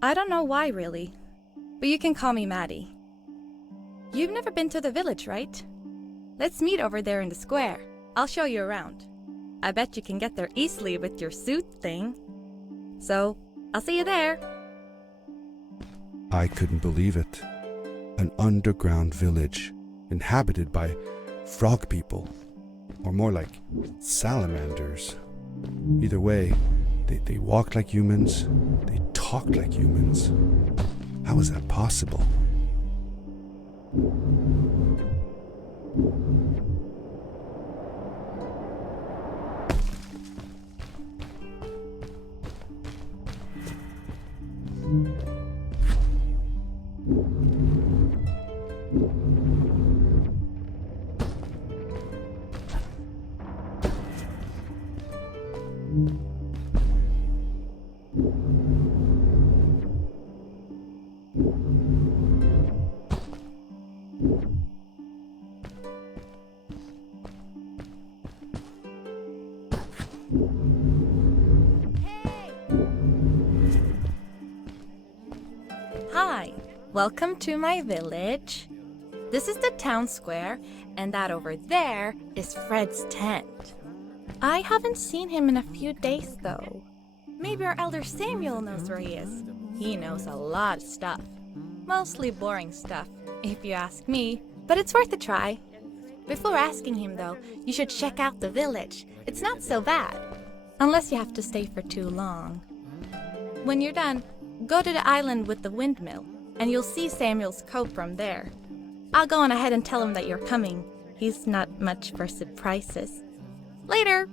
I don't know why, really. But you can call me Maddie. You've never been to the village, right? Let's meet over there in the square. I'll show you around. I bet you can get there easily with your suit thing. So, I'll see you there. I couldn't believe it. An underground village inhabited by frog people, or more like salamanders. Either way, they walked like humans, they talked like humans. How is that possible? Hi, welcome to my village. This is the town square, and that over there is Fred's tent. I haven't seen him in a few days, though. Maybe our elder Samuel knows where he is. He knows a lot of stuff. Mostly boring stuff, if you ask me, but it's worth a try. Before asking him, though, you should check out the village. It's not so bad, unless you have to stay for too long. When you're done, go to the island with the windmill, and you'll see Samuel's cove from there. I'll go on ahead and tell him that you're coming. He's not much for surprises. Later!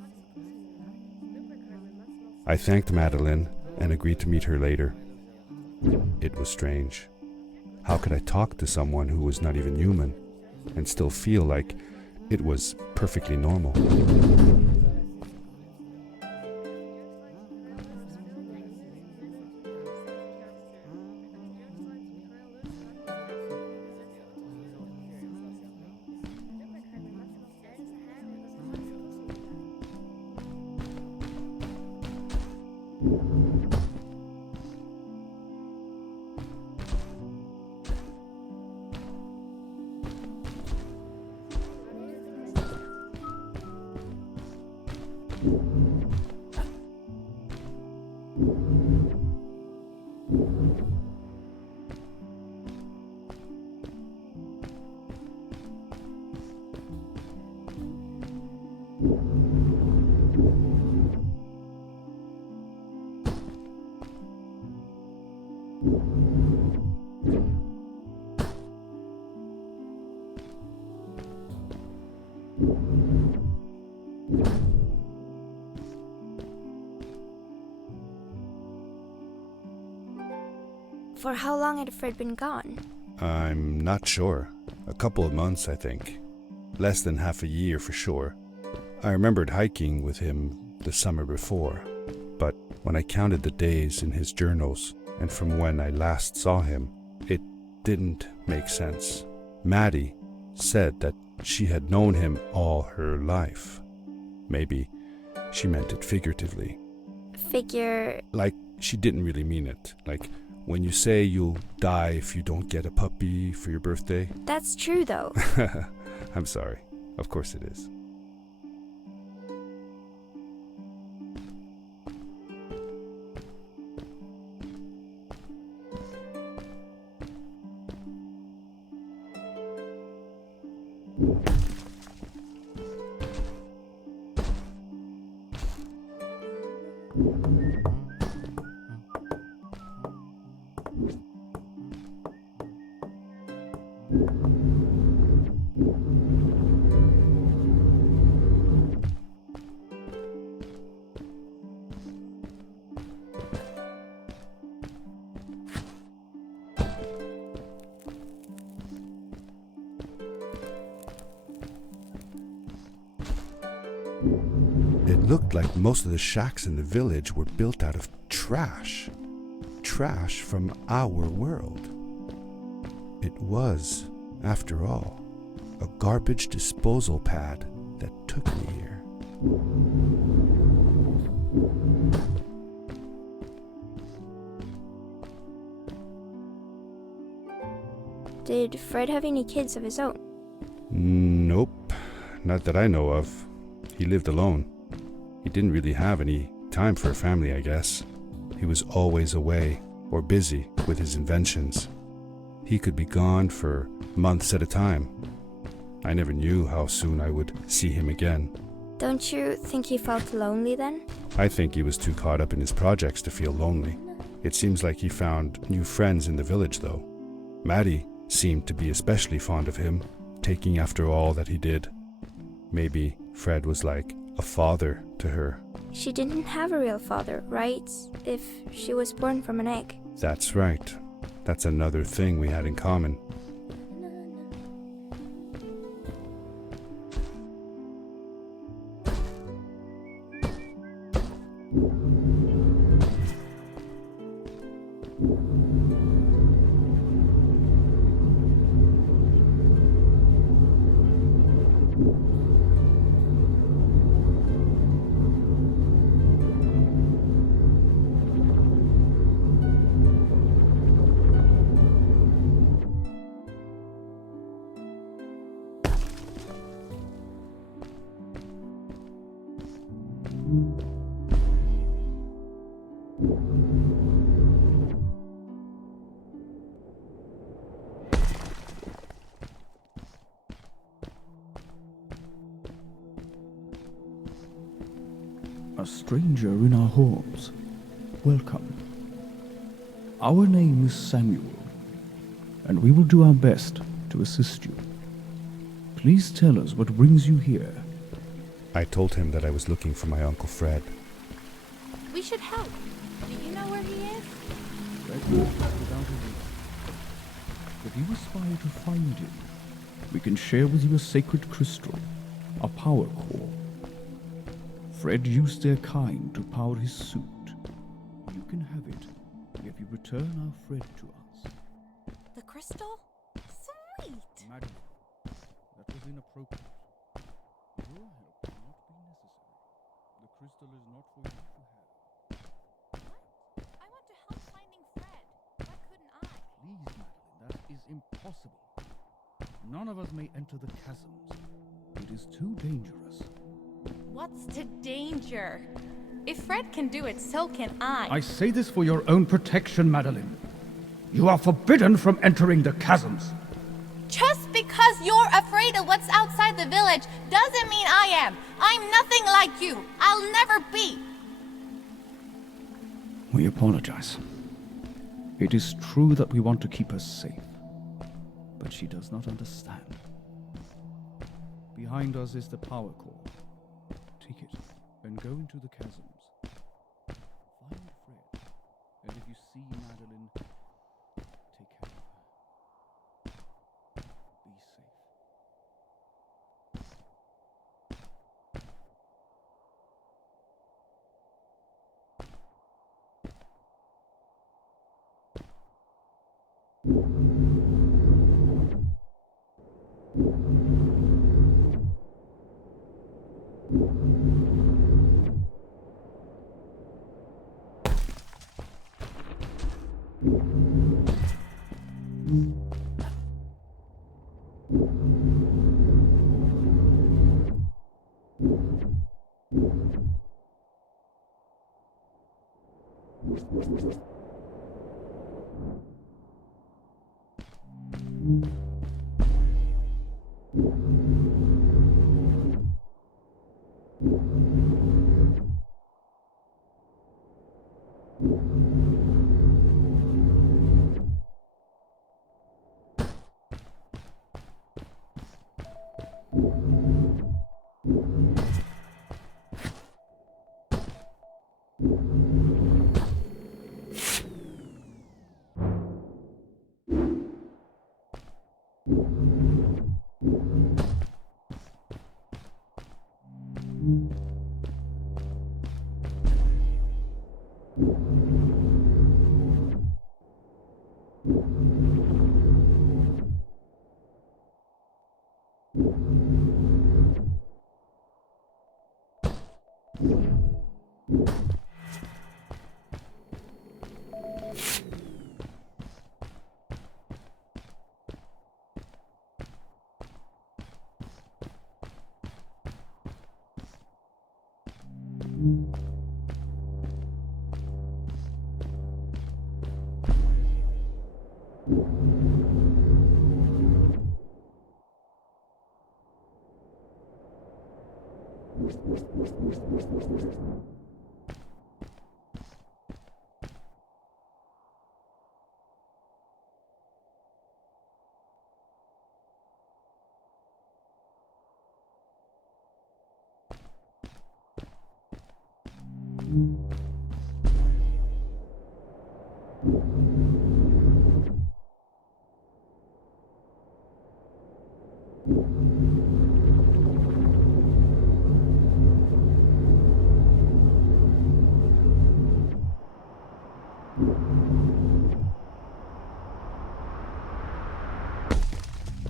I thanked Madeline and agreed to meet her later. It was strange. How could I talk to someone who was not even human and still feel like it was perfectly normal? For how long had Fred been gone? I'm not sure. A couple of months, I think. Less than half a year for sure. I remembered hiking with him the summer before, but when I counted the days in his journals and from when I last saw him, it didn't make sense. Maddie said that she had known him all her life. Maybe she meant it figuratively. Like she didn't really mean it. Like when you say you'll die if you don't get a puppy for your birthday. That's true, though. I'm sorry. Of course it is. It looked like most of the shacks in the village were built out of trash. Trash from our world. It was, after all, a garbage disposal pad that took me here. Did Fred have any kids of his own? Nope, not that I know of. He lived alone. He didn't really have any time for a family, I guess. He was always away or busy with his inventions. He could be gone for months at a time. I never knew how soon I would see him again. Don't you think he felt lonely then? I think he was too caught up in his projects to feel lonely. It seems like he found new friends in the village, though. Maddie seemed to be especially fond of him, taking after all that he did. Maybe Fred was like a father to her. She didn't have a real father, right? If she was born from an egg. That's right. That's another thing we had in common. A stranger in our halls. Welcome. Our name is Samuel, and we will do our best to assist you. Please tell us what brings you here. I told him that I was looking for my Uncle Fred. We should help. Do you know where he is? Fred was without a reason. If you aspire to find him, we can share with you a sacred crystal, a power core. Fred used their kind to power his suit. You can have it if you return our Fred to us. The crystal? Sweet! Madam, that was inappropriate. Your help will not be necessary. The crystal is not for you to have. What? I want to help finding Fred. Why couldn't I? Please, Madeline, that is impossible. None of us may enter the chasms. It is too dangerous. What's the danger? If Fred can do it, so can I. I say this for your own protection, Madeline. You are forbidden from entering the chasms. Just because you're afraid of what's outside the village doesn't mean I am. I'm nothing like you. I'll never be. We apologize. It is true that we want to keep her safe, but she does not understand. Behind us is the power core. Take it and go into the chasms. Find Fred, and if you see Madeline, take care of her. Be safe.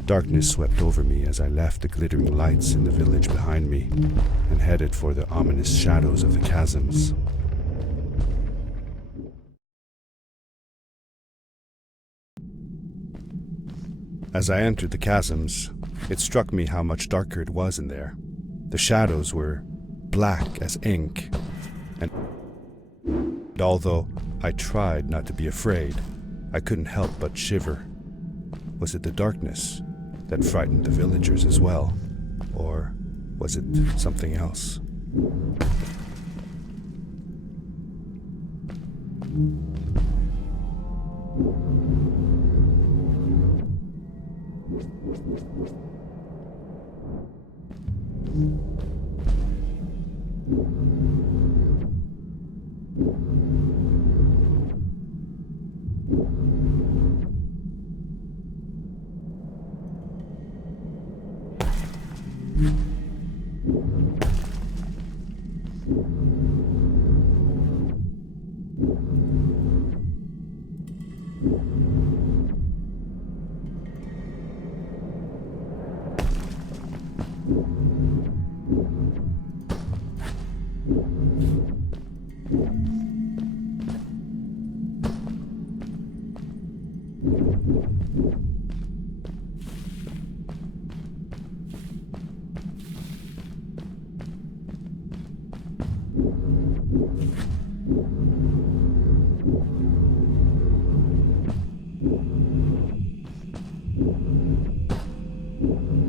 Darkness swept over me as I left the glittering lights in the village behind me and headed for the ominous shadows of the chasms. As I entered the chasms, it struck me how much darker it was in there. The shadows were black as ink, and although I tried not to be afraid, I couldn't help but shiver. Was it the darkness that frightened the villagers as well? Or was it something else?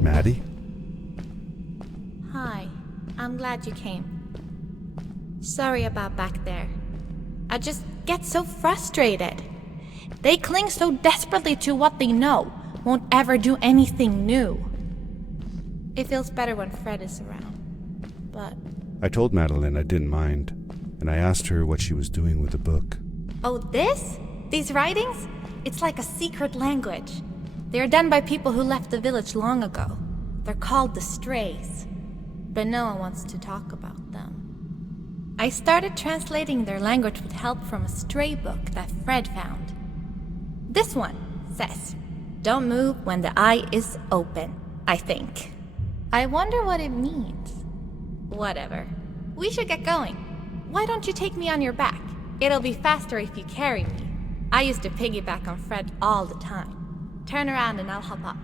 Maddie? Hi, I'm glad you came. Sorry about back there. I just get so frustrated. They cling so desperately to what they know, won't ever do anything new. It feels better when Fred is around, but... I told Madeline I didn't mind, and I asked her what she was doing with the book. Oh, this? These writings? It's like a secret language. They are done by people who left the village long ago. They're called the Strays, but no one wants to talk about them. I started translating their language with help from a stray book that Fred found. This one says, "Don't move when the eye is open," I think. I wonder what it means. Whatever. We should get going. Why don't you take me on your back? It'll be faster if you carry me. I used to piggyback on Fred all the time. Turn around and I'll hop up.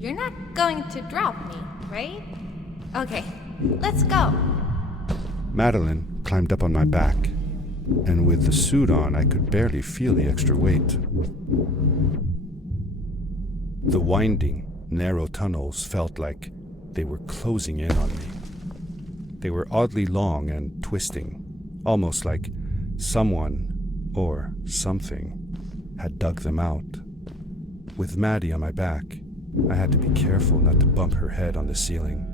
You're not going to drop me, right? Okay, let's go. Madeline climbed up on my back, and with the suit on, I could barely feel the extra weight. The winding, narrow tunnels felt like they were closing in on me. They were oddly long and twisting, almost like someone or something had dug them out. With Maddie on my back, I had to be careful not to bump her head on the ceiling.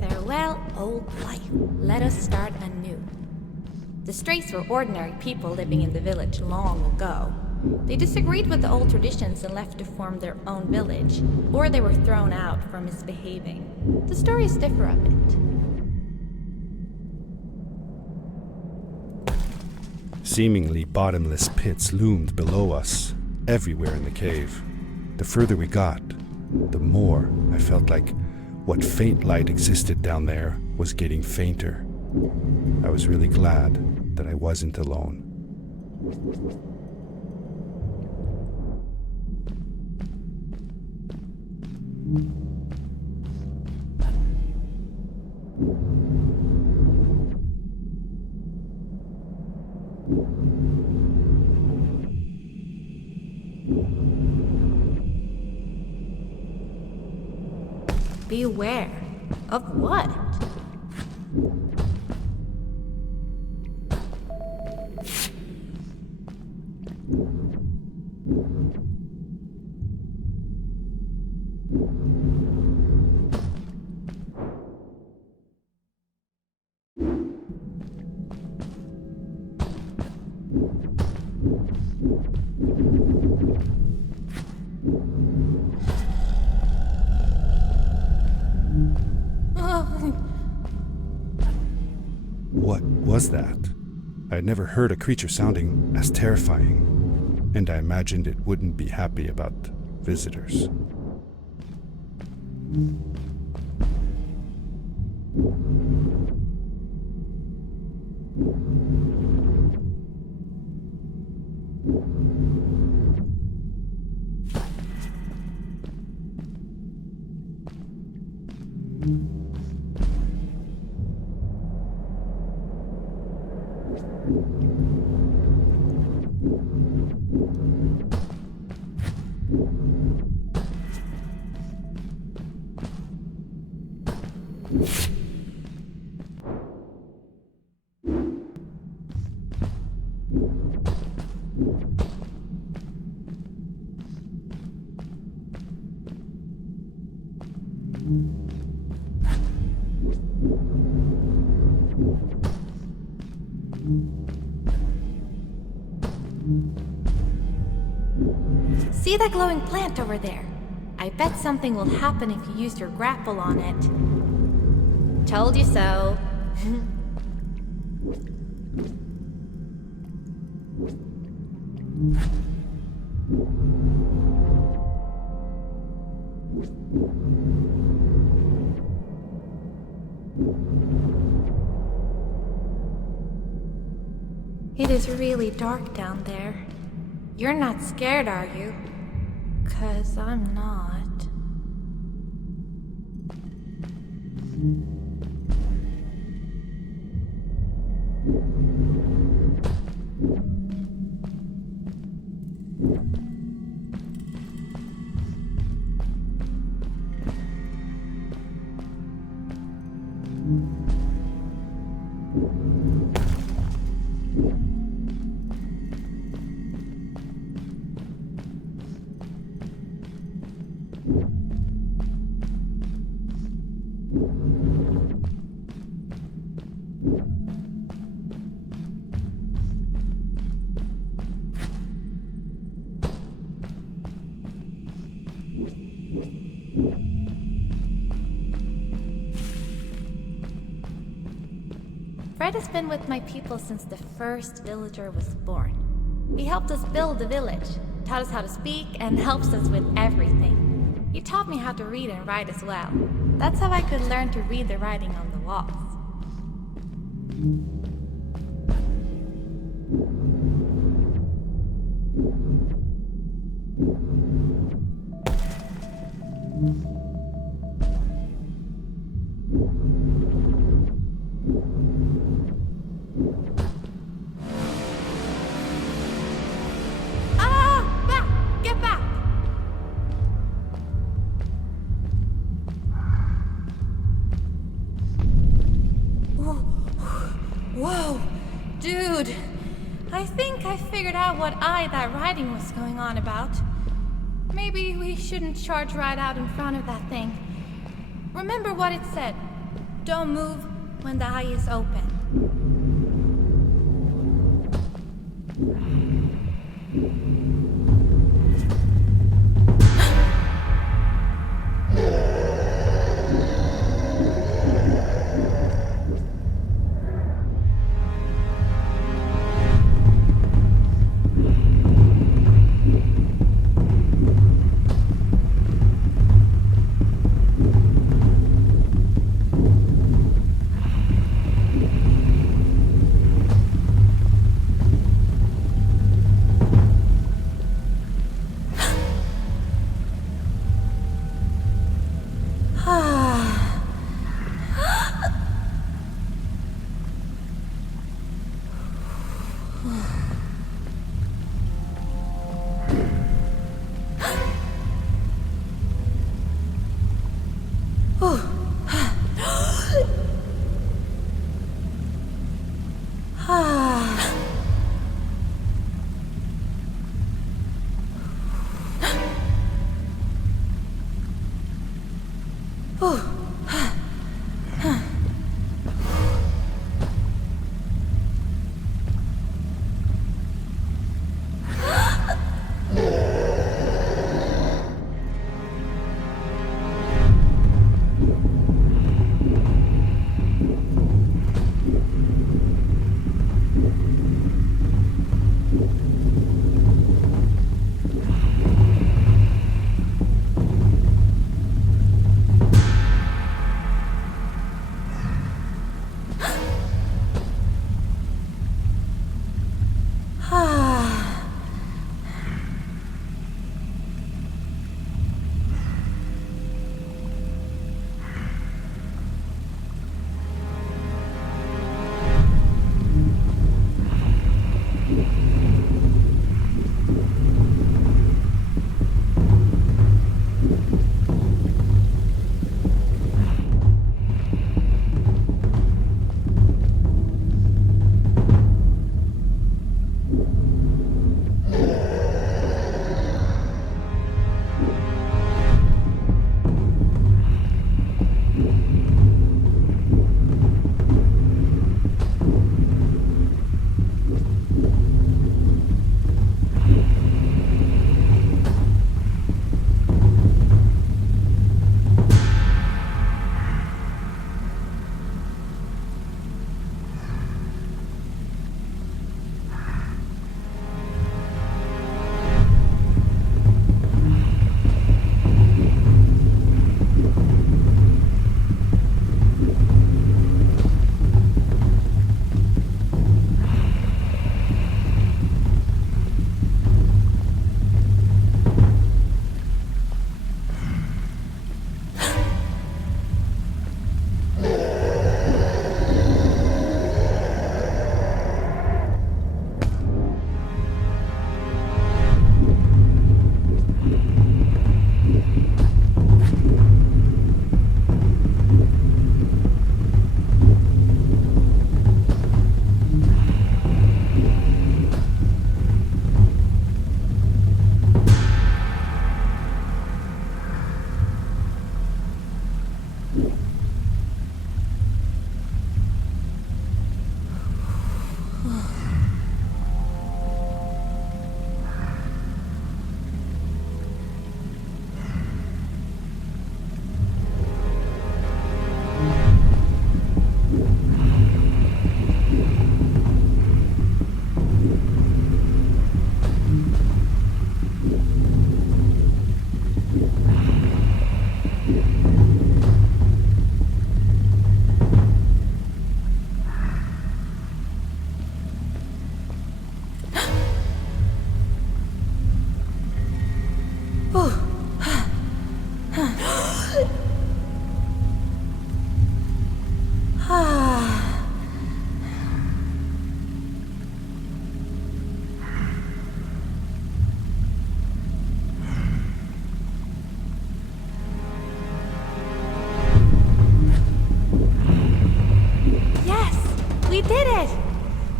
Farewell, old life. Let us start anew. The Strays were ordinary people living in the village long ago. They disagreed with the old traditions and left to form their own village, or they were thrown out for misbehaving. The stories differ a bit. Seemingly bottomless pits loomed below us, everywhere in the cave. The further we got, the more I felt like what faint light existed down there was getting fainter. I was really glad that I wasn't alone. Beware of what? What was that? I had never heard a creature sounding as terrifying, and I imagined it wouldn't be happy about visitors. See that glowing plant over there? I bet something will happen if you use your grapple on it. Told you so. It is really dark down there. You're not scared, are you? 'Cause I'm not. Fred has been with my people since the first villager was born. He helped us build the village, taught us how to speak, and helps us with everything. He taught me how to read and write as well. That's how I could learn to read the writing on the walls. Whoa, dude. I think I figured out what that writing was going on about. Maybe we shouldn't charge right out in front of that thing. Remember what it said. Don't move when the eye is open.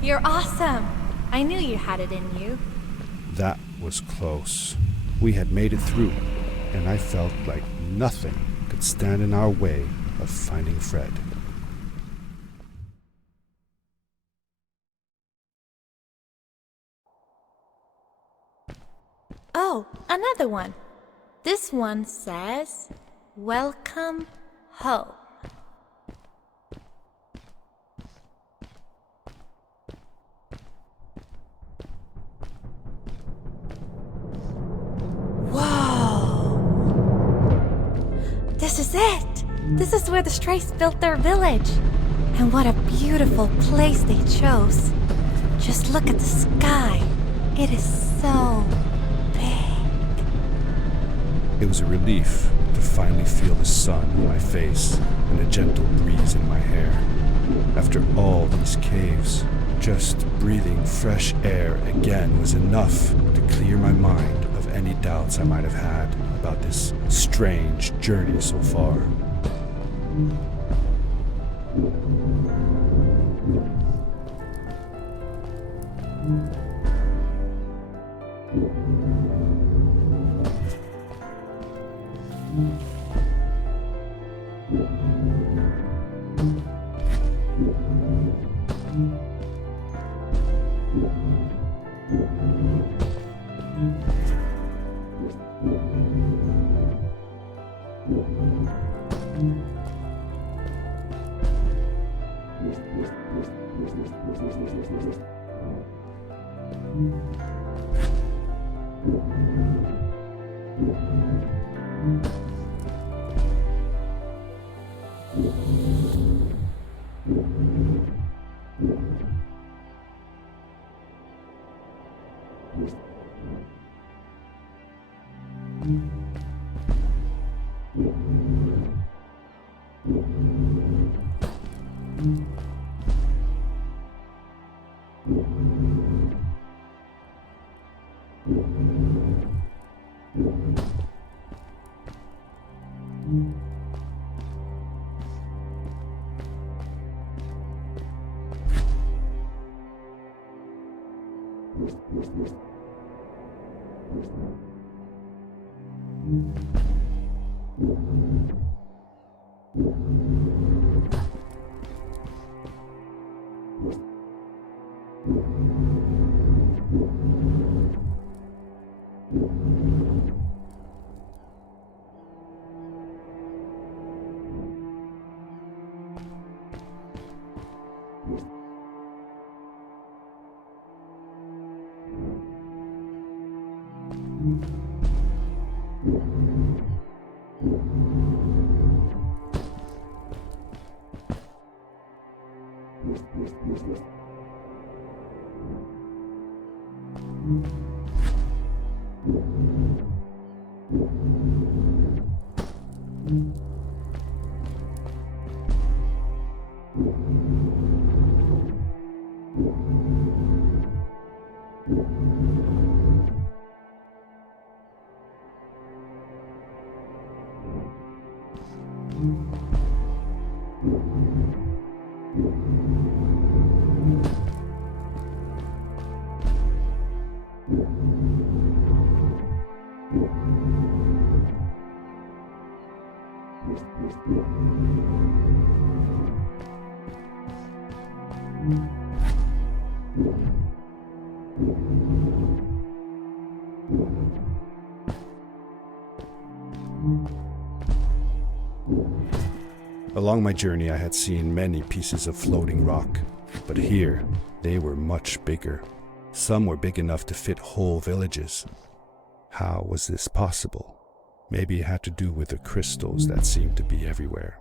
You're awesome. I knew you had it in you. That was close. We had made it through, and I felt like nothing could stand in our way of finding Fred. Oh, another one. This one says, "Welcome home." Whoa! This is it! This is where the Strays built their village. And what a beautiful place they chose. Just look at the sky. It is so big. It was a relief to finally feel the sun on my face and a gentle breeze in my hair. After all these caves, just breathing fresh air again was enough to clear my mind of any doubts I might have had about this strange journey so far. Along my journey, I had seen many pieces of floating rock, but here they were much bigger. Some were big enough to fit whole villages. How was this possible? Maybe it had to do with the crystals that seemed to be everywhere.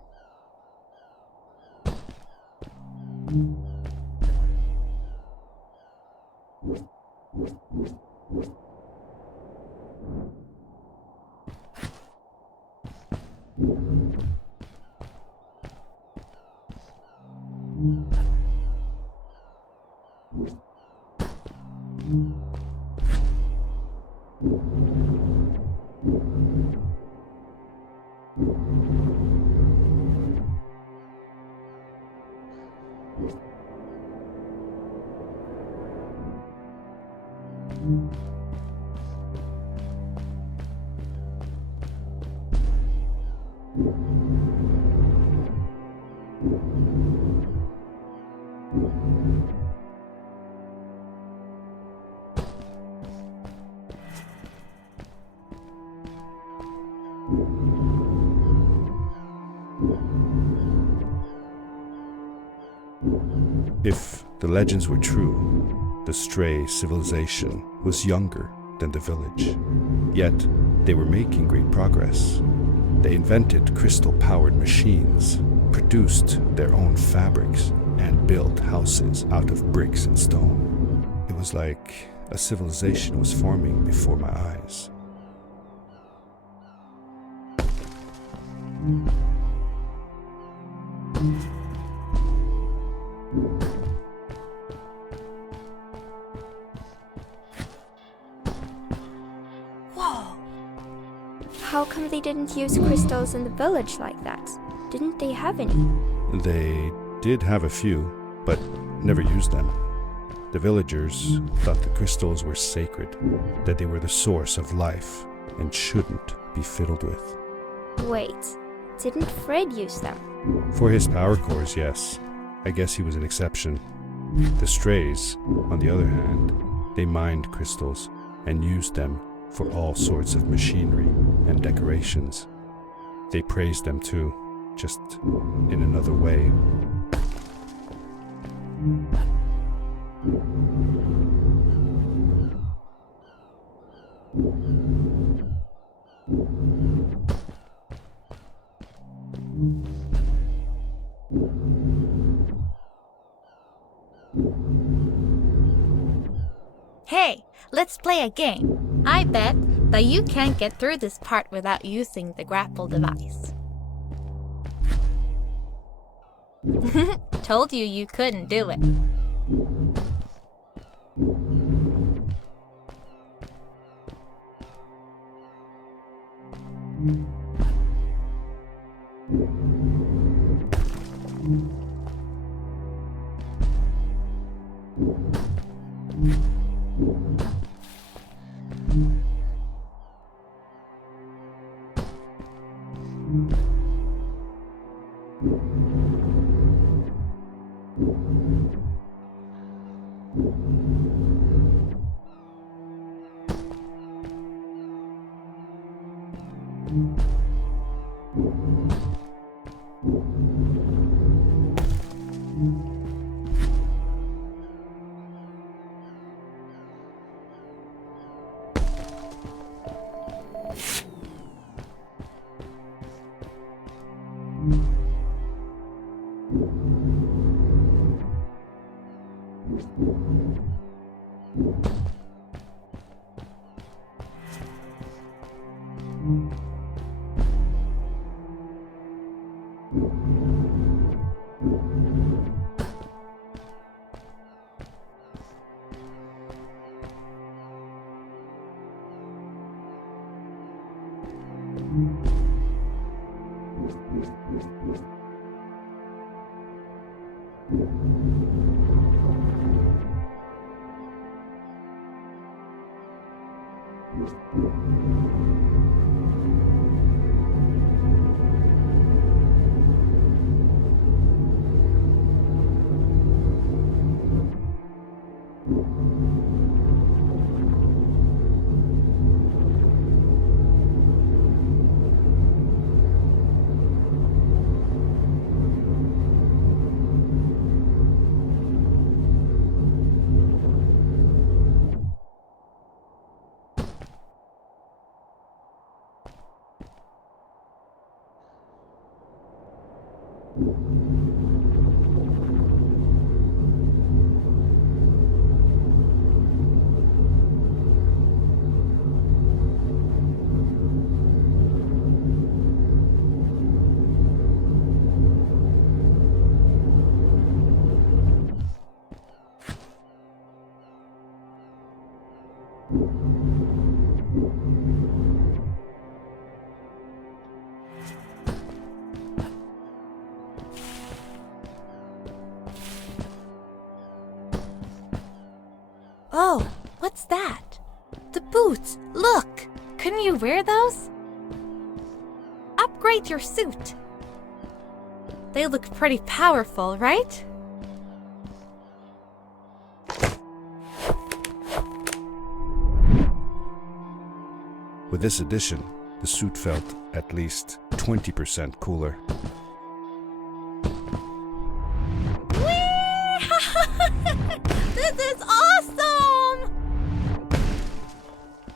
If the legends were true, the stray civilization was younger than the village. Yet, they were making great progress. They invented crystal-powered machines, produced their own fabrics, and built houses out of bricks and stone. It was like a civilization was forming before my eyes. How come they didn't use crystals in the village like that? Didn't they have any? They did have a few, but never used them. The villagers thought the crystals were sacred, that they were the source of life and shouldn't be fiddled with. Wait, didn't Fred use them? For his power cores, yes. I guess he was an exception. The strays, on the other hand, they mined crystals and used them for all sorts of machinery and decorations. They praised them too, just in another way. Hey, let's play a game. I bet that you can't get through this part without using the grapple device. Told you you couldn't do it. Oh, what's that? The boots! Look! Couldn't you wear those? Upgrade your suit! They look pretty powerful, right? With this addition, the suit felt at least 20% cooler. This is awesome!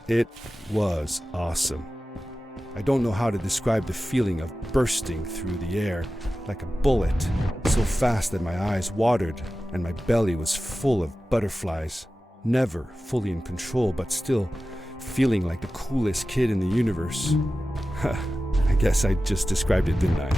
It was awesome. I don't know how to describe the feeling of bursting through the air like a bullet, so fast that my eyes watered and my belly was full of butterflies. Never fully in control, but still feeling like the coolest kid in the universe. I guess I just described it, didn't I?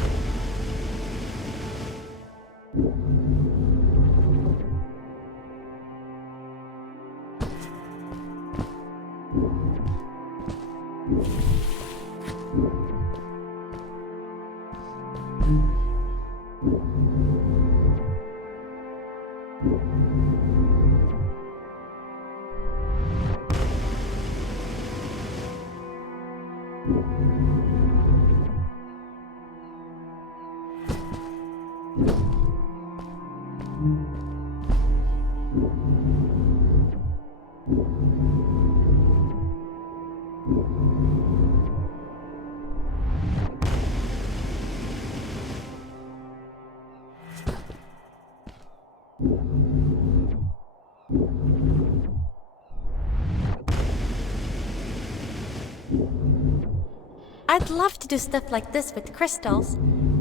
I'd love to do stuff like this with crystals.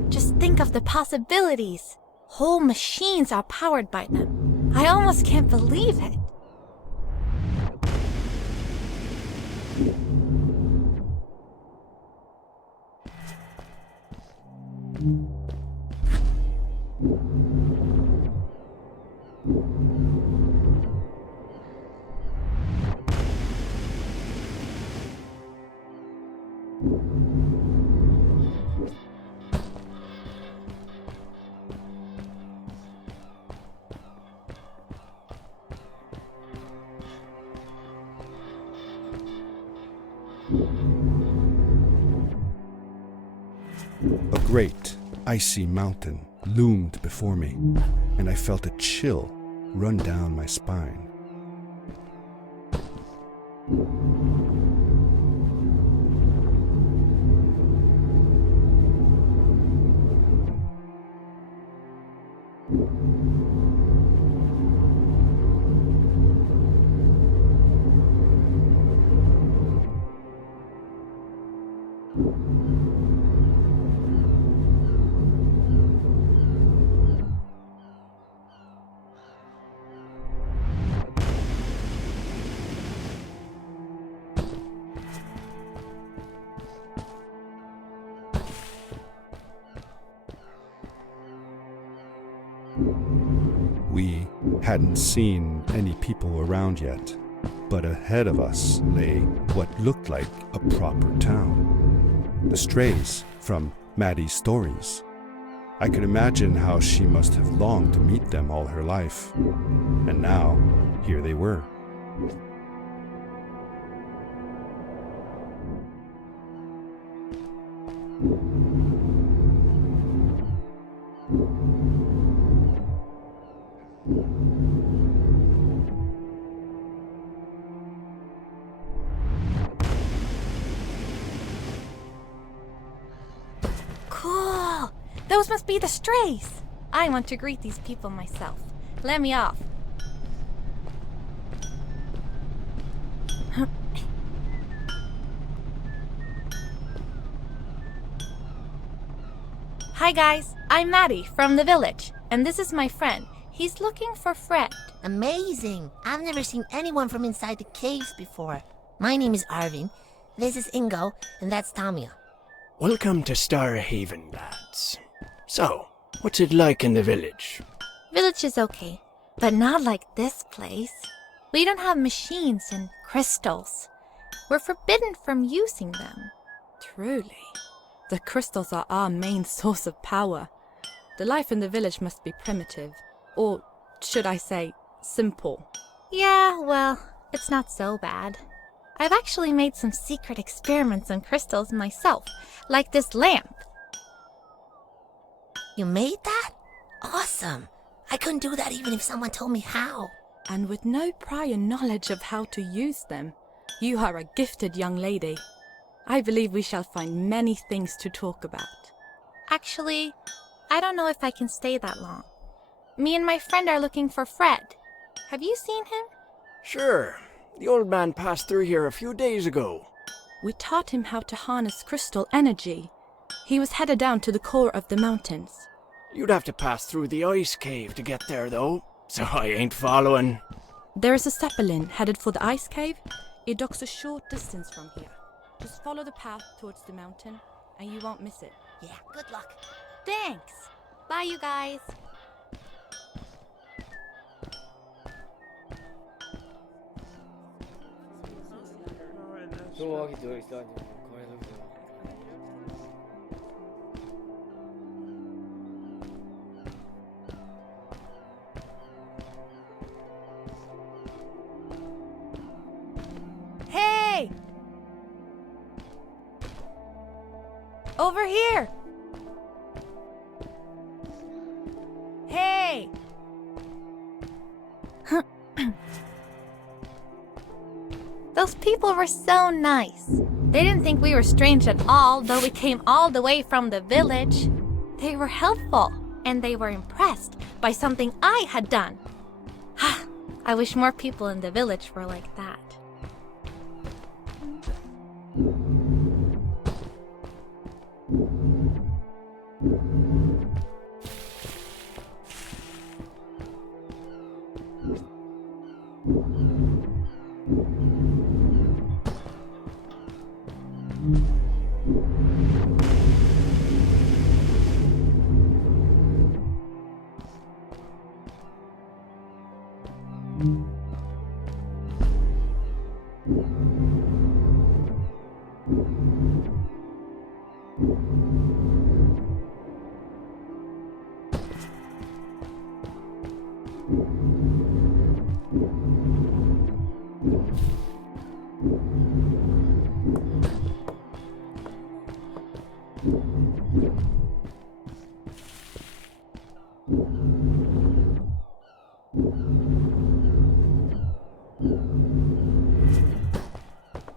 Just think of the possibilities. Whole machines are powered by them. I almost can't believe it. A great, icy mountain loomed before me, and I felt a chill run down my spine. We hadn't seen any people around yet, but ahead of us lay what looked like a proper town. The strays from Maddie's stories. I could imagine how she must have longed to meet them all her life. And now, here they were. Cool! Those must be the strays. I want to greet these people myself. Let me off. Hi guys, I'm Maddie from the village, and this is my friend. He's looking for Fred. Amazing! I've never seen anyone from inside the caves before. My name is Arvin, this is Ingo, and that's Tamia. Welcome to Starhaven, lads. So, what's it like in the village? Village is okay, but not like this place. We don't have machines and crystals. We're forbidden from using them. Truly. The crystals are our main source of power. The life in the village must be primitive. Or, should I say, simple. Yeah, well, it's not so bad. I've actually made some secret experiments on crystals myself, like this lamp. You made that? Awesome! I couldn't do that even if someone told me how. And with no prior knowledge of how to use them, you are a gifted young lady. I believe we shall find many things to talk about. Actually, I don't know if I can stay that long. Me and my friend are looking for Fred. Have you seen him? Sure. The old man passed through here a few days ago. We taught him how to harness crystal energy. He was headed down to the core of the mountains. You'd have to pass through the ice cave to get there, though, so I ain't following. There is a zeppelin headed for the ice cave. It docks a short distance from here. Just follow the path towards the mountain, and you won't miss it. Yeah, good luck. Thanks. Bye, you guys. Hey! Over here! Hey! Those people were so nice. They didn't think we were strange at all, though we came all the way from the village. They were helpful, and they were impressed by something I had done. I wish more people in the village were like that.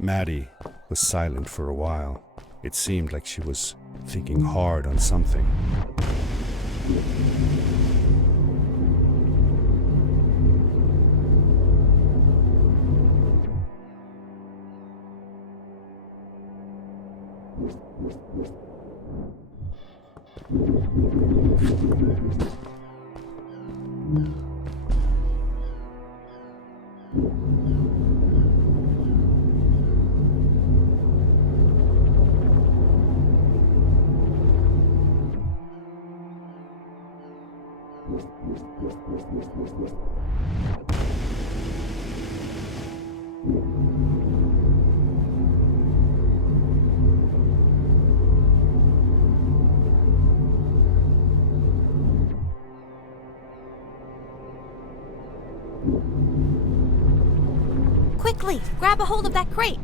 Maddie was silent for a while. It seemed like she was thinking hard on something. Quickly, grab a hold of that crate.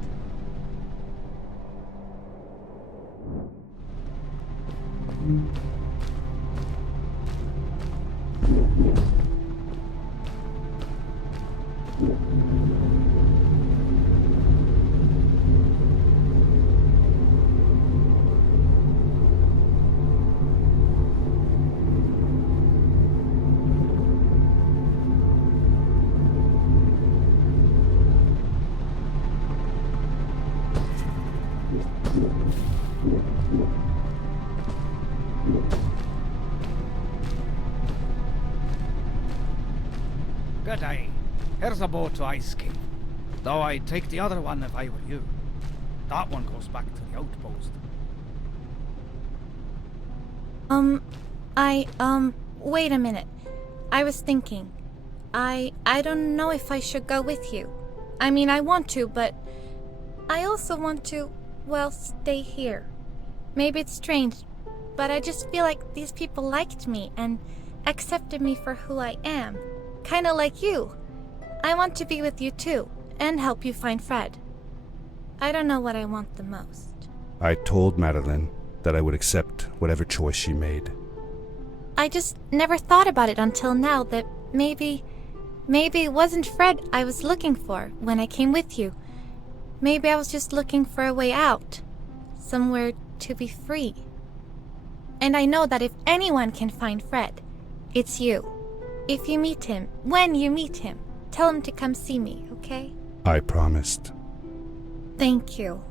Good day. Here's a boat to Ice Cave. Though I'd take the other one if I were you. That one goes back to the outpost. Wait a minute. I was thinking. I don't know if I should go with you. I mean, I want to, but I also want to, well, stay here. Maybe it's strange, but I just feel like these people liked me and accepted me for who I am. Kinda like you. I want to be with you too, and help you find Fred. I don't know what I want the most. I told Madeline that I would accept whatever choice she made. I just never thought about it until now that maybe it wasn't Fred I was looking for when I came with you. Maybe I was just looking for a way out. Somewhere to be free. And I know that if anyone can find Fred, it's you. If you meet him, when you meet him, tell him to come see me, okay? I promised. Thank you.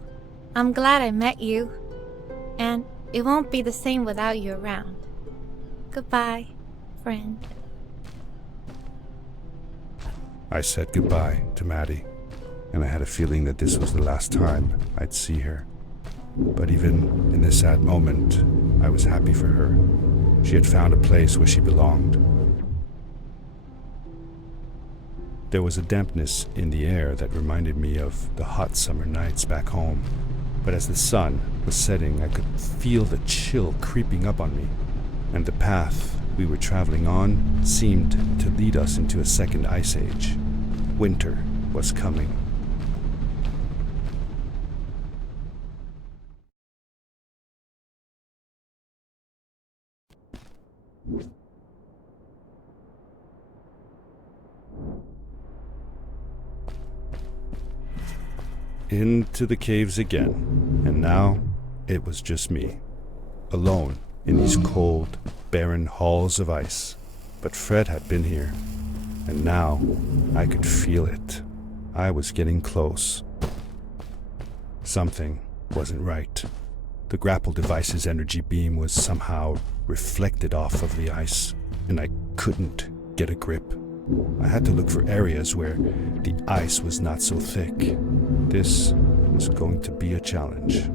I'm glad I met you. And it won't be the same without you around. Goodbye, friend. I said goodbye to Maddie, and I had a feeling that this was the last time I'd see her. But even in this sad moment, I was happy for her. She had found a place where she belonged. There was a dampness in the air that reminded me of the hot summer nights back home. But as the sun was setting, I could feel the chill creeping up on me, and the path we were traveling on seemed to lead us into a second ice age. Winter was coming. Into the caves again, and now it was just me, alone in these cold, barren halls of ice. But Fred had been here, and now I could feel it. I was getting close. Something wasn't right. The grapple device's energy beam was somehow reflected off of the ice, and I couldn't get a grip. I had to look for areas where the ice was not so thick. This was going to be a challenge.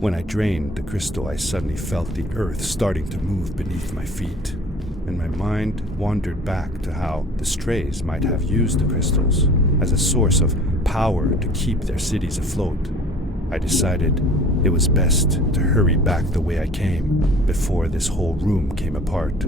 When I drained the crystal, I suddenly felt the earth starting to move beneath my feet, and my mind wandered back to how the strays might have used the crystals as a source of power to keep their cities afloat. I decided it was best to hurry back the way I came before this whole room came apart.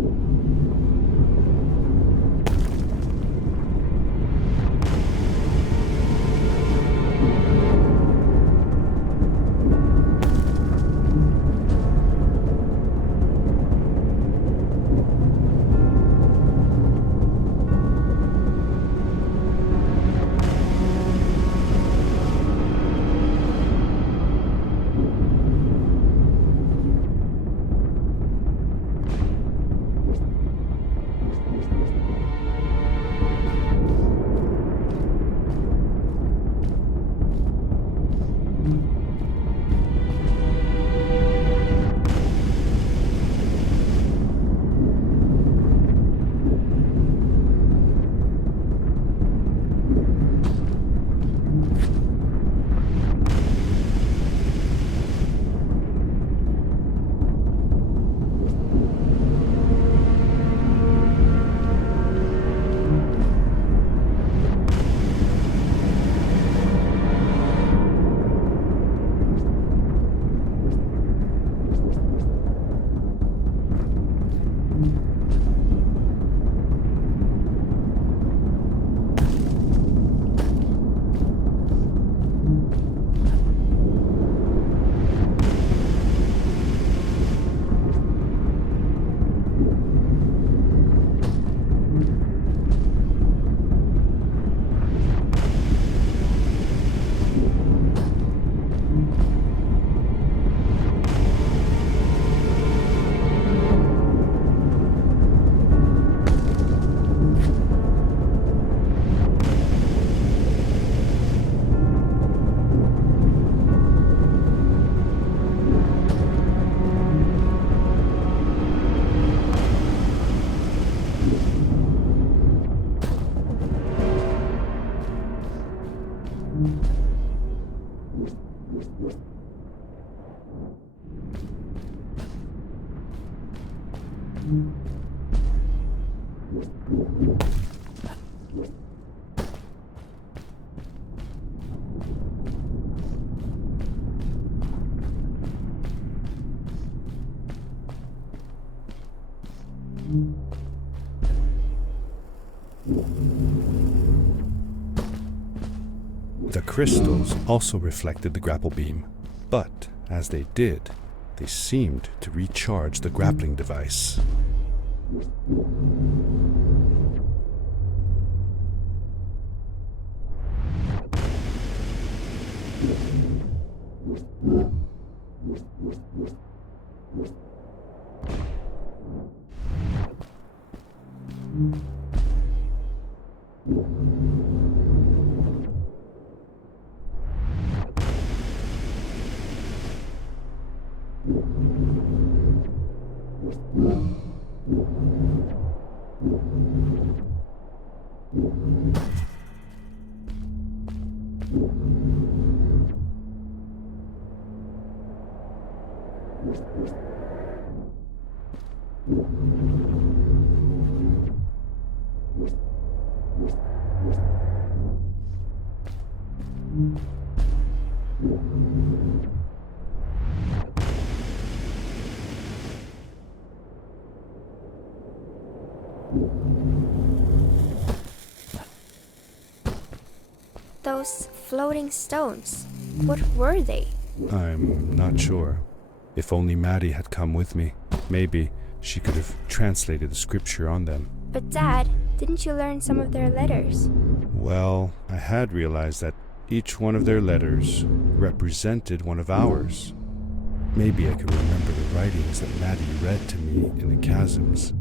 The crystals also reflected the grapple beam, but as they did, they seemed to recharge the grappling device. Those floating stones, what were they? I'm not sure. If only Maddie had come with me, maybe she could have translated the scripture on them. But Dad, didn't you learn some of their letters? Well, I had realized that each one of their letters represented one of ours. Maybe I could remember the writings that Maddie read to me in the chasms.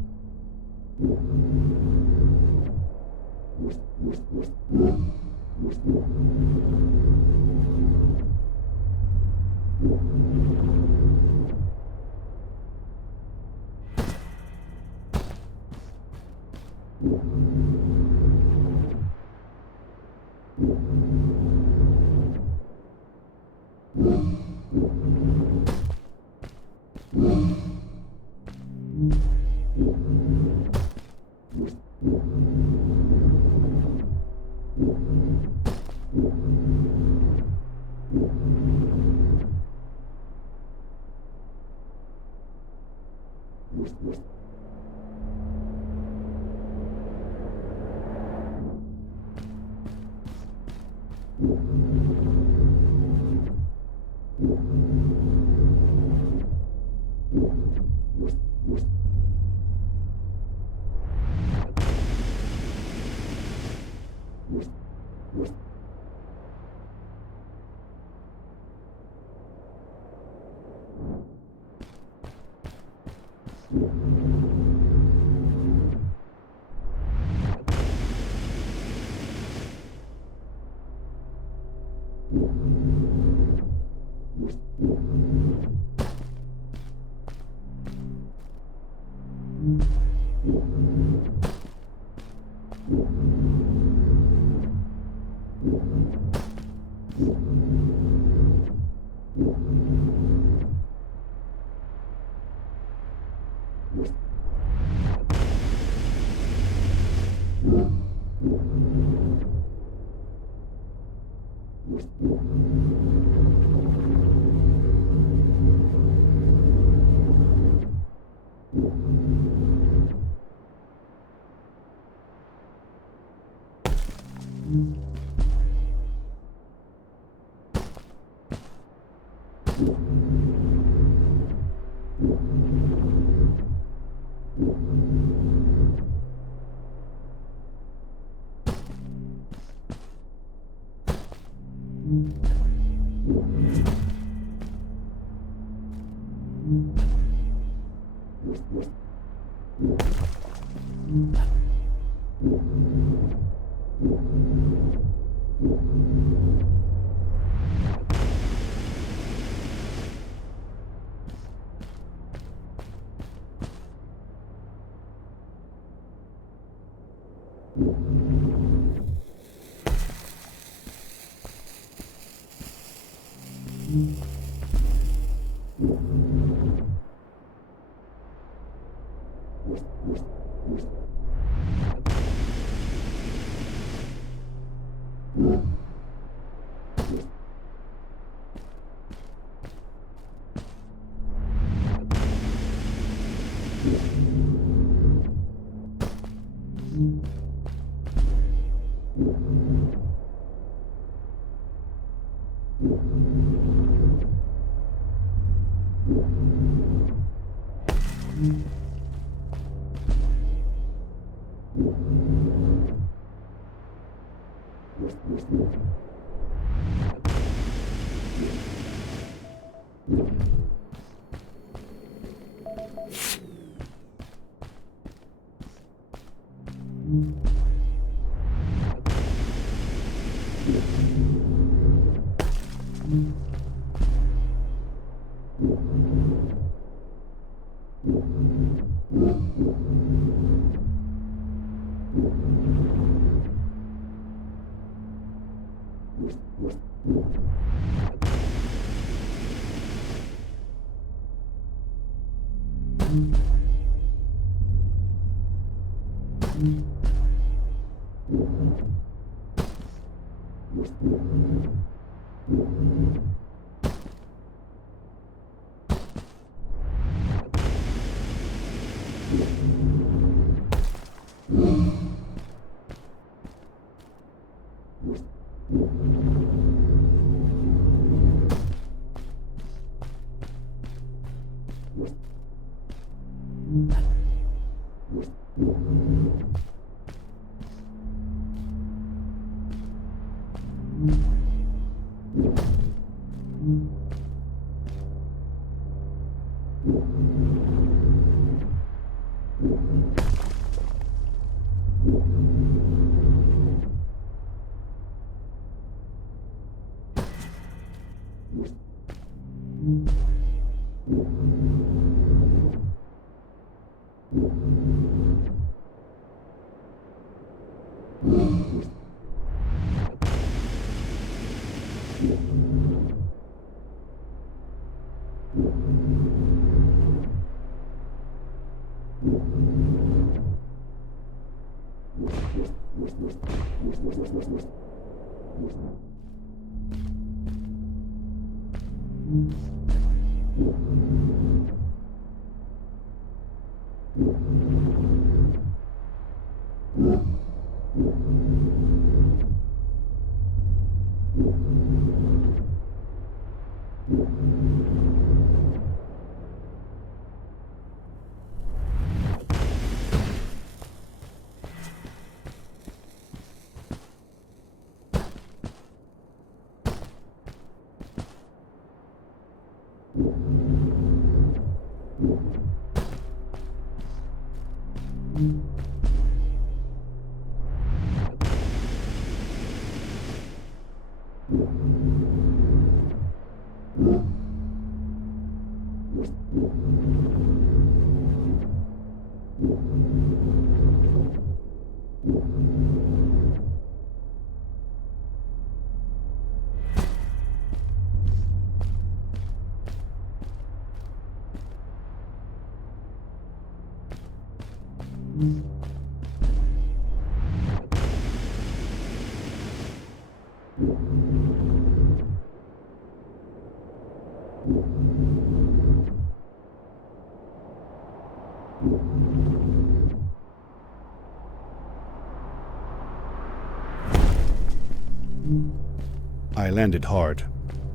I landed hard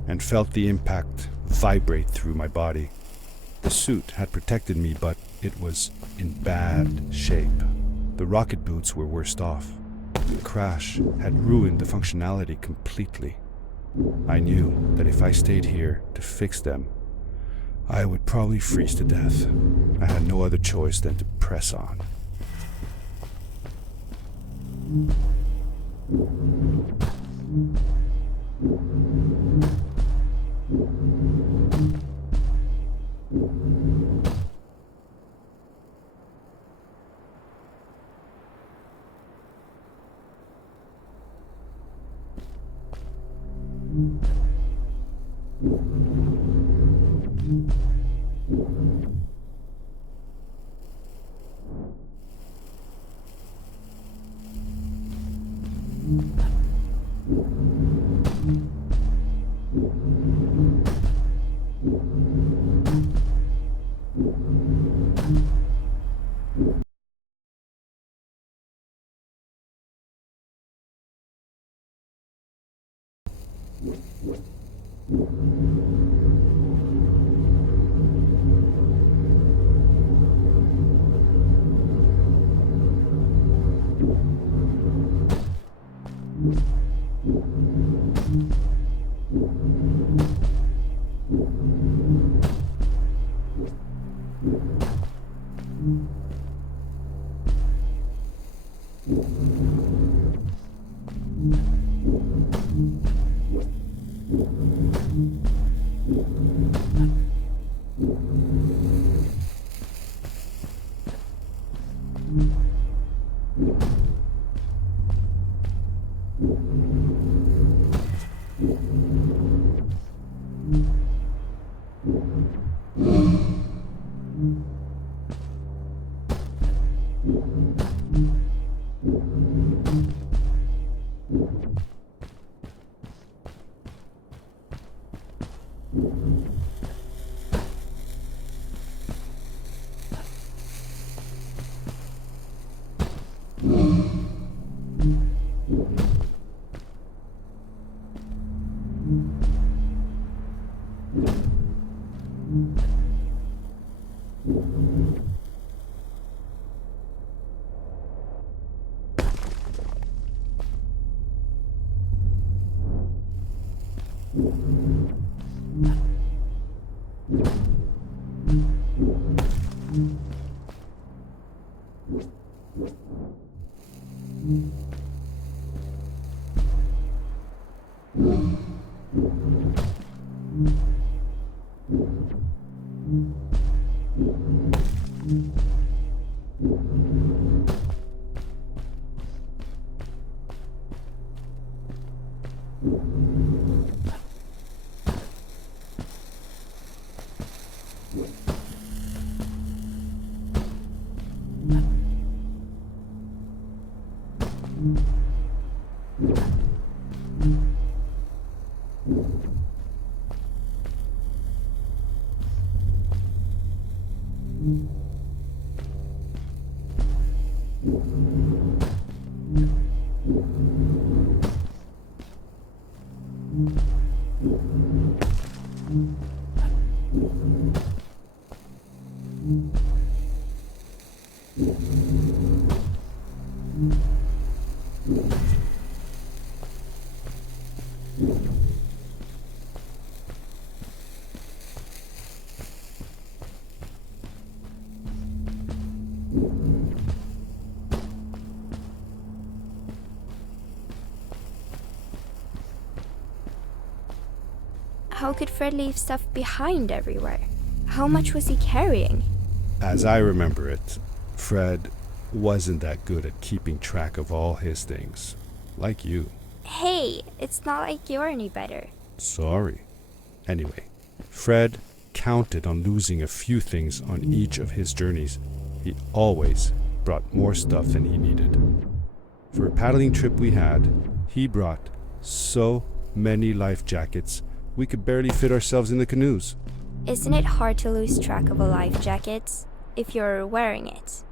and felt the impact vibrate through my body. The suit had protected me, but it was in bad shape. The rocket boots were worst off. The crash had ruined the functionality completely. I knew that if I stayed here to fix them, I would probably freeze to death. I had no other choice than to press on. How could Fred leave stuff behind everywhere? How much was he carrying? As I remember it, Fred wasn't that good at keeping track of all his things. Like you. Hey, it's not like you're any better. Sorry. Anyway, Fred counted on losing a few things on each of his journeys. He always brought more stuff than he needed. For a paddling trip we had, he brought so many life jackets we could barely fit ourselves in the canoes. Isn't it hard to lose track of a life jacket if you're wearing it?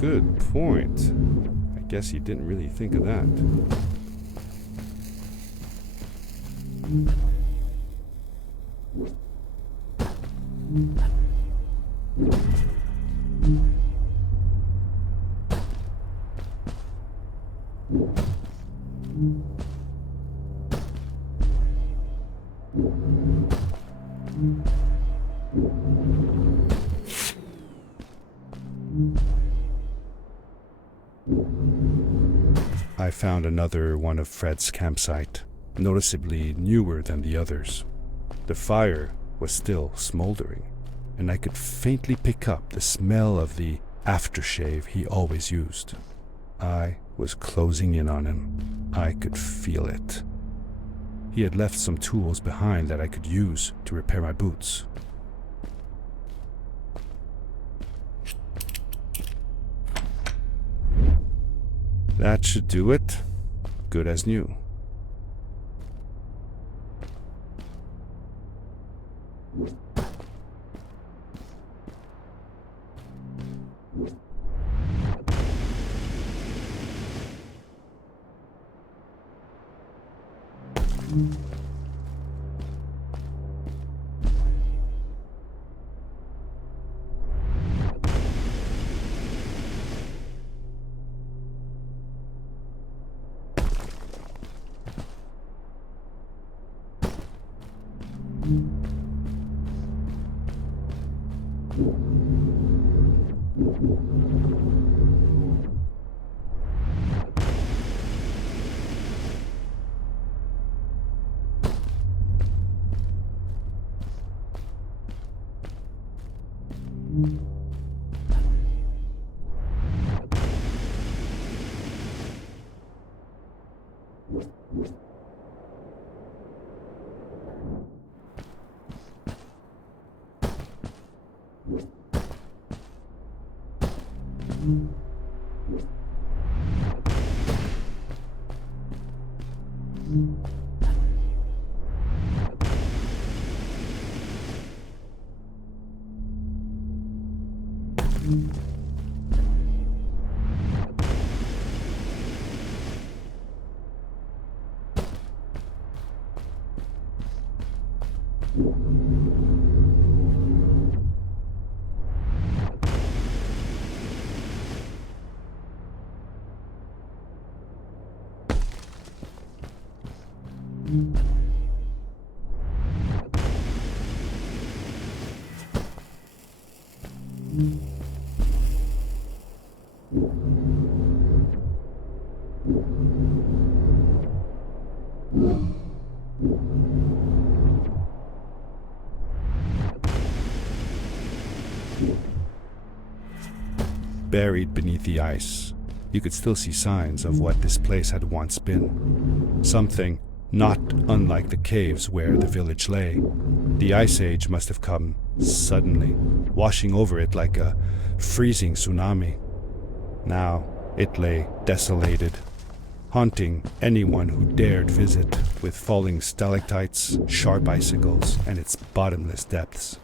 Good point. I guess he didn't really think of that. I found another one of Fred's campsite, noticeably newer than the others. The fire was still smoldering, and I could faintly pick up the smell of the aftershave he always used. I was closing in on him. I could feel it. He had left some tools behind that I could use to repair my boots. That should do it. Good as new. Buried beneath the ice, you could still see signs of what this place had once been. Something not unlike the caves where the village lay. The Ice Age must have come suddenly, washing over it like a freezing tsunami. Now it lay desolated, haunting anyone who dared visit, with falling stalactites, sharp icicles, and its bottomless depths.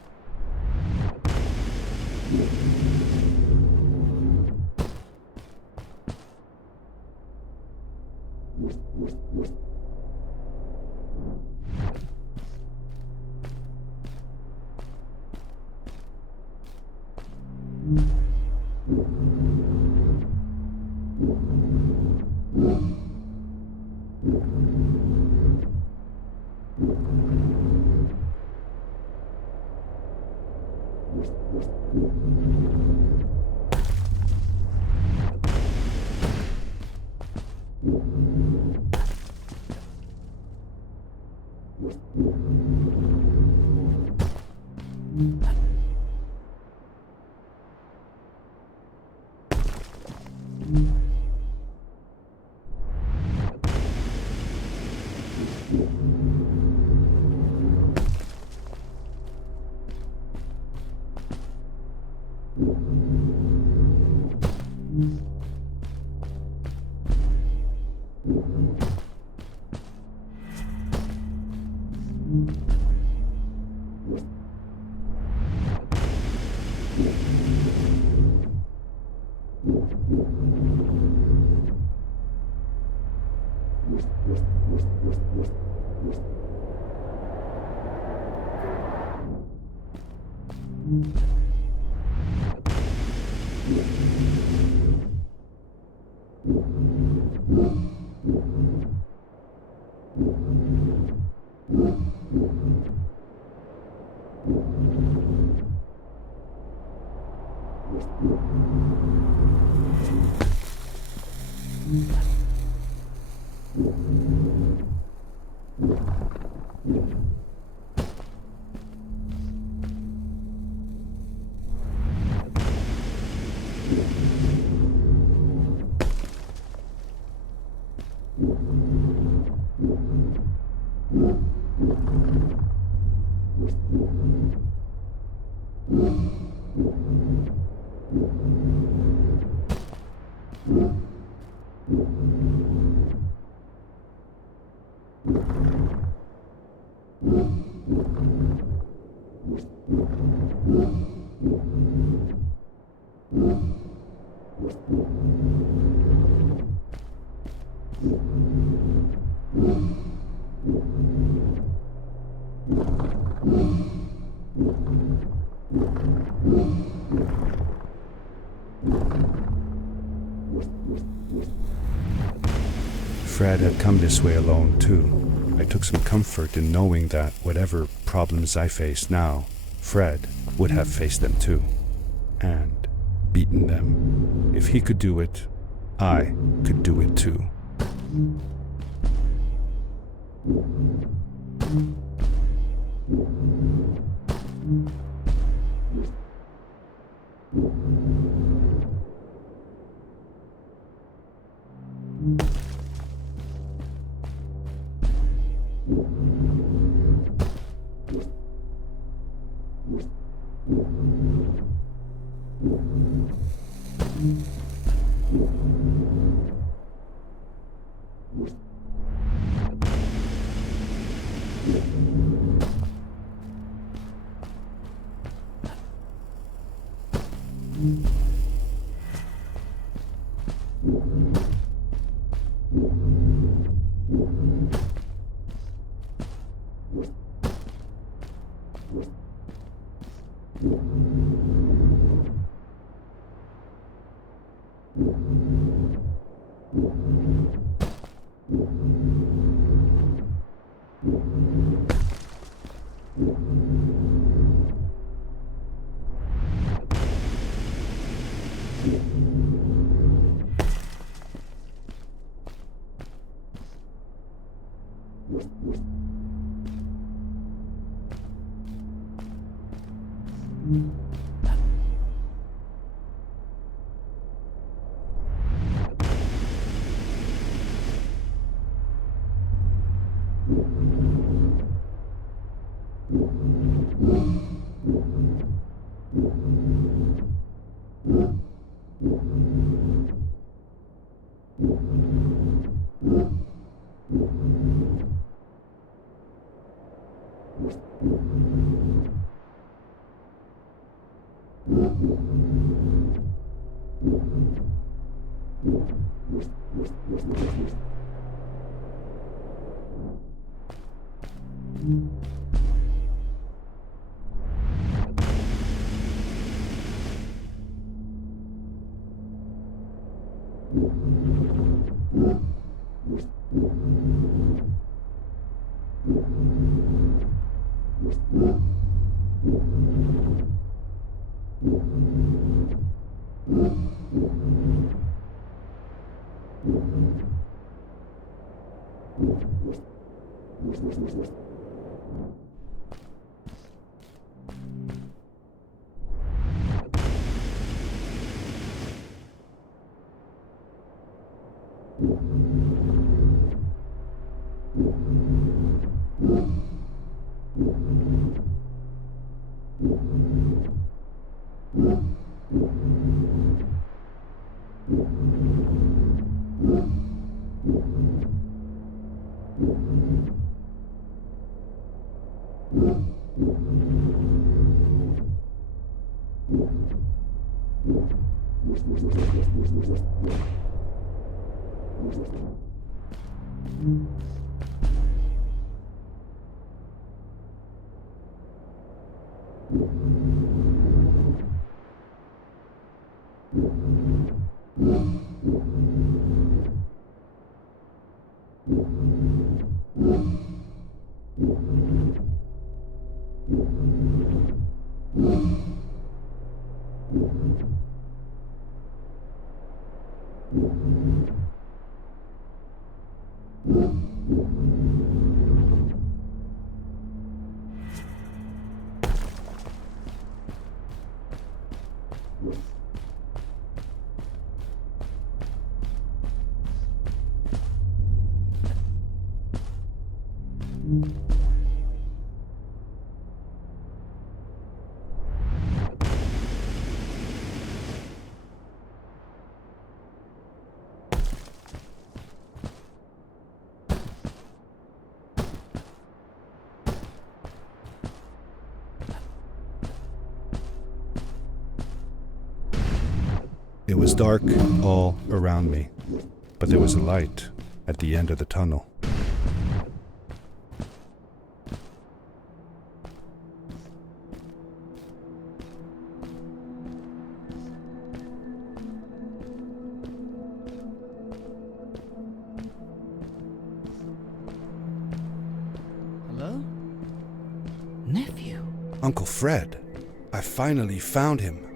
Fred had come this way alone, too. I took some comfort in knowing that whatever problems I faced now, Fred would have faced them too, and beaten them. If he could do it, I could do it too. It was dark all around me, but there was a light at the end of the tunnel. Hello? Nephew? Uncle Fred, I finally found him.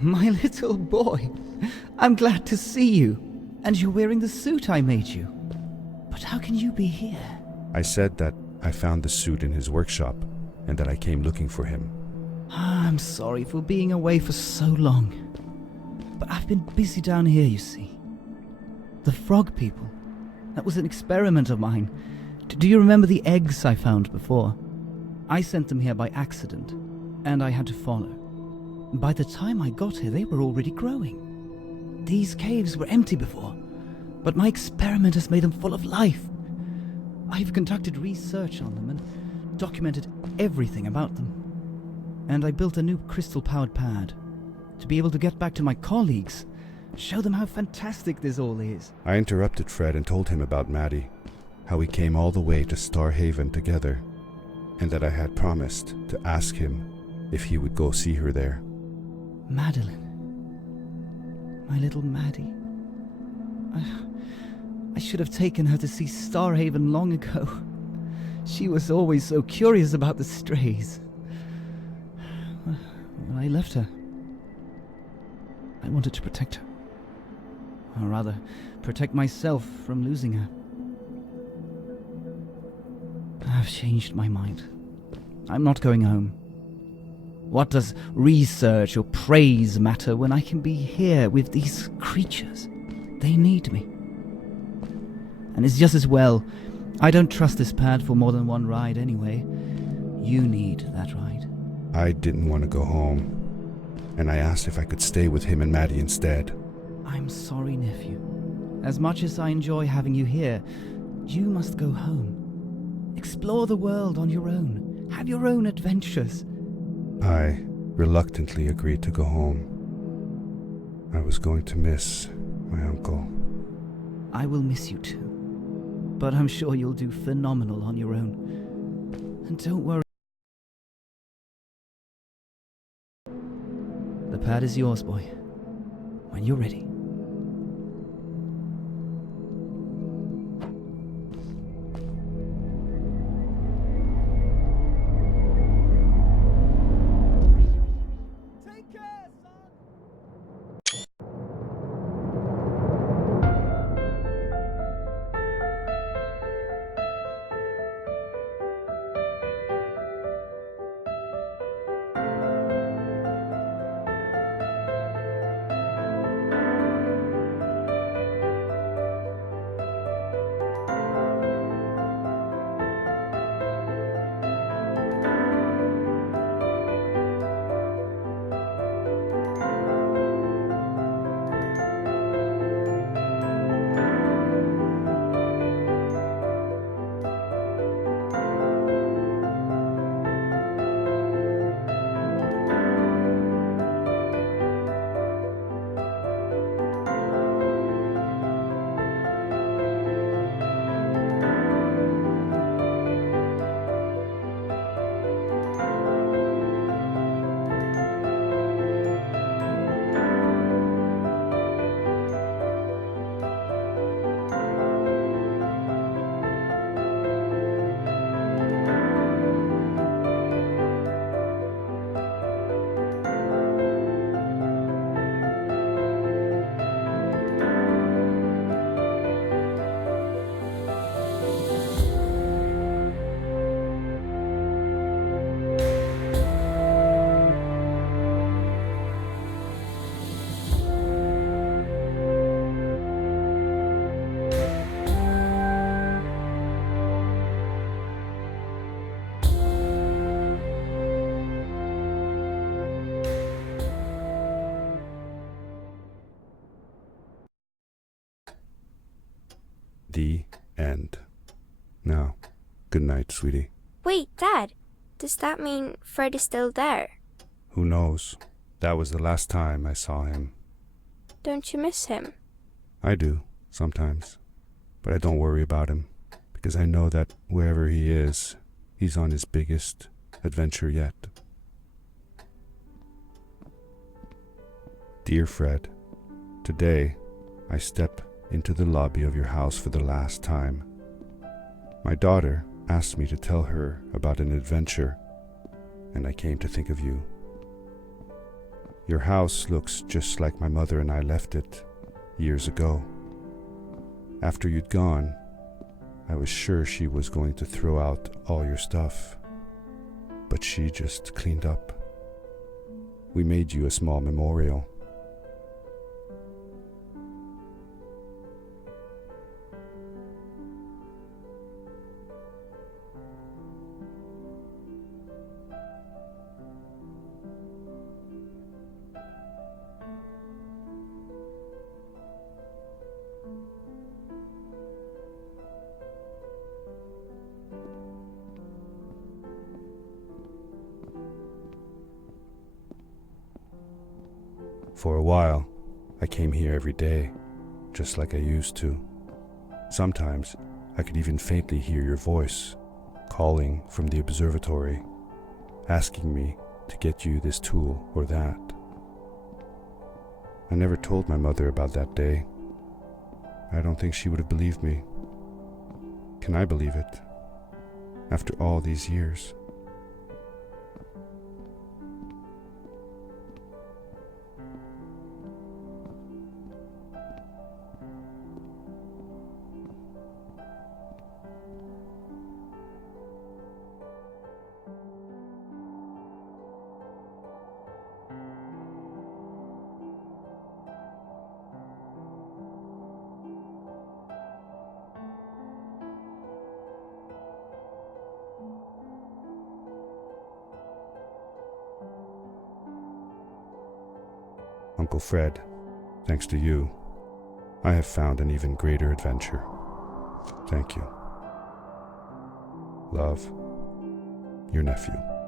My little boy. I'm glad to see you. And you're wearing the suit I made you. But how can you be here? I said that I found the suit in his workshop and that I came looking for him. I'm sorry for being away for so long. But I've been busy down here, you see. The frog people. That was an experiment of mine. Do you remember the eggs I found before? I sent them here by accident. and I had to follow. By the time I got here, they were already growing. These caves were empty before, but my experiment has made them full of life. I've conducted research on them and documented everything about them. And I built a new crystal-powered pad to be able to get back to my colleagues, show them how fantastic this all is. I interrupted Fred and told him about Maddie, how we came all the way to Starhaven together, and that I had promised to ask him if he would go see her there. Madeline. My little Maddie. I should have taken her to see Starhaven long ago. She was always so curious about the strays. When I left her, I wanted to protect her. Or rather, protect myself from losing her. I've changed my mind. I'm not going home. What does research or praise matter when I can be here with these creatures? They need me. And it's just as well. I don't trust this pad for more than one ride anyway. You need that ride. I didn't want to go home, and I asked if I could stay with him and Maddie instead. I'm sorry, nephew. As much as I enjoy having you here, you must go home. Explore the world on your own. Have your own adventures. I reluctantly agreed to go home. I was going to miss my uncle. I will miss you too. But I'm sure you'll do phenomenal on your own. And don't worry. The pad is yours, boy. When you're ready. The end. Now, good night, sweetie. Wait, Dad. Does that mean Fred is still there? Who knows? That was the last time I saw him. Don't you miss him? I do, sometimes. But I don't worry about him, because I know that wherever he is, he's on his biggest adventure yet. Dear Fred, today I step into the lobby of your house for the last time. My daughter asked me to tell her about an adventure, and I came to think of you. Your house looks just like my mother and I left it years ago. After you'd gone, I was sure she was going to throw out all your stuff, but she just cleaned up. We made you a small memorial. For a while, I came here every day, just like I used to. Sometimes I could even faintly hear your voice, calling from the observatory, asking me to get you this tool or that. I never told my mother about that day. I don't think she would have believed me. Can I believe it? After all these years. Uncle Fred, thanks to you, I have found an even greater adventure. Thank you. Love, your nephew.